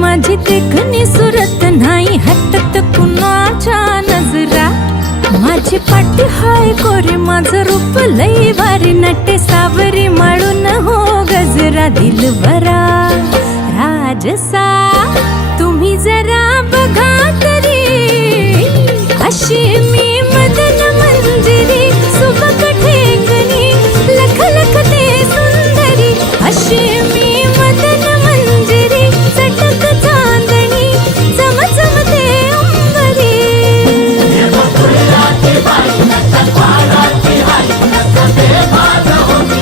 माझी देखणी सुरत नाही हटत कुणाच्या नजरा. माझी पाटी हाय कोरी माझं रूप लई भारी नटे सावरी माळून हो गजरा. दिलबरा राजसा तुम्ही जरा बघा तरी अशी मी मदन मंजिरी. सुबक ठेंगणी लख लख ते सुंदरी अशी मी मदन मंजिरी. चटक चांदणी चमचमते अंबरी. बाई नटत वाराची हाय नटते माझ हो मी